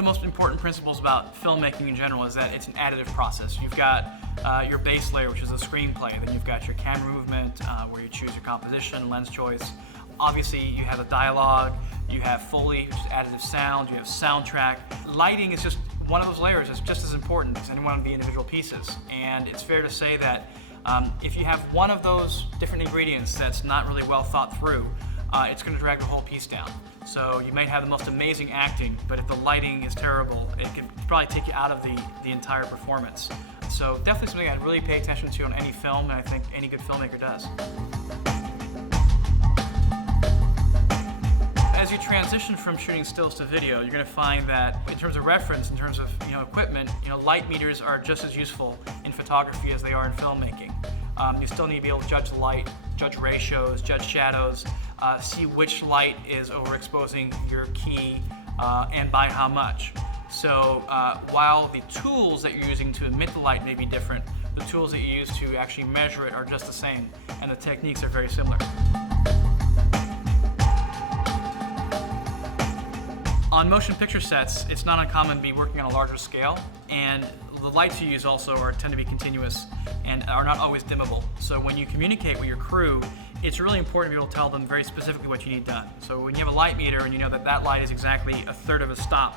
of the most important principles about filmmaking in general is that it's an additive process. You've got your base layer, which is a screenplay. Then you've got your camera movement, where you choose your composition, lens choice. Obviously, you have the dialogue, you have Foley, which is additive sound, you have soundtrack. Lighting is just one of those layers that's just as important as any one of the individual pieces. And it's fair to say that if you have one of those different ingredients that's not really well thought through, it's going to drag the whole piece down. So you may have the most amazing acting, but if the lighting is terrible, it can probably take you out of the entire performance. So definitely something I'd really pay attention to on any film, and I think any good filmmaker does. As you transition from shooting stills to video, you're going to find that in terms of reference, in terms of equipment, light meters are just as useful in photography as they are in filmmaking. You still need to be able to judge light, judge ratios, judge shadows, see which light is overexposing your key and by how much. So while the tools that you're using to emit the light may be different, the tools that you use to actually measure it are just the same, and the techniques are very similar. On motion picture sets, it's not uncommon to be working on a larger scale, and the lights you use also tend to be continuous and are not always dimmable. So when you communicate with your crew, it's really important to be able to tell them very specifically what you need done. So when you have a light meter and you know that that light is exactly a third of a stop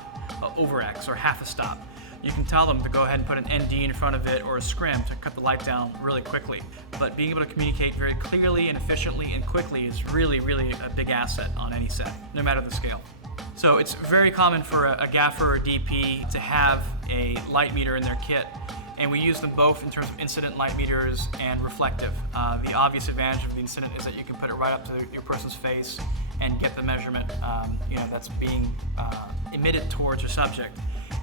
over X or half a stop, you can tell them to go ahead and put an ND in front of it or a scrim to cut the light down really quickly. But being able to communicate very clearly and efficiently and quickly is really, really a big asset on any set, no matter the scale. So it's very common for a gaffer or DP to have a light meter in their kit, and we use them both in terms of incident light meters and reflective. The obvious advantage of the incident is that you can put it right up to your person's face and get the measurement that's being emitted towards your subject.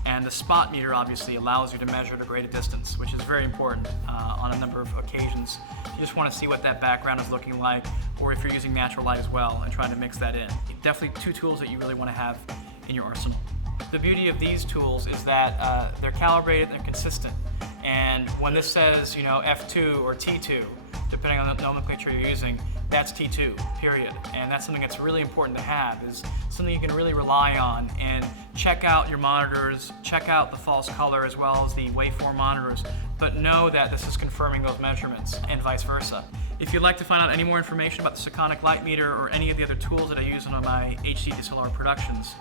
And the spot meter obviously allows you to measure at a greater distance, which is very important on a number of occasions. You just want to see what that background is looking like, or if you're using natural light as well and trying to mix that in. Definitely two tools that you really want to have in your arsenal. The beauty of these tools is that they're calibrated and they're consistent. And when this says, F2 or T2, depending on the nomenclature you're using, that's T2, period. And that's something that's really important to have, is something you can really rely on, and check out your monitors, check out the false color as well as the waveform monitors, but know that this is confirming those measurements and vice versa. If you'd like to find out any more information about the Sekonic light meter or any of the other tools that I use in my HD DSLR productions,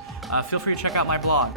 feel free to check out my blog.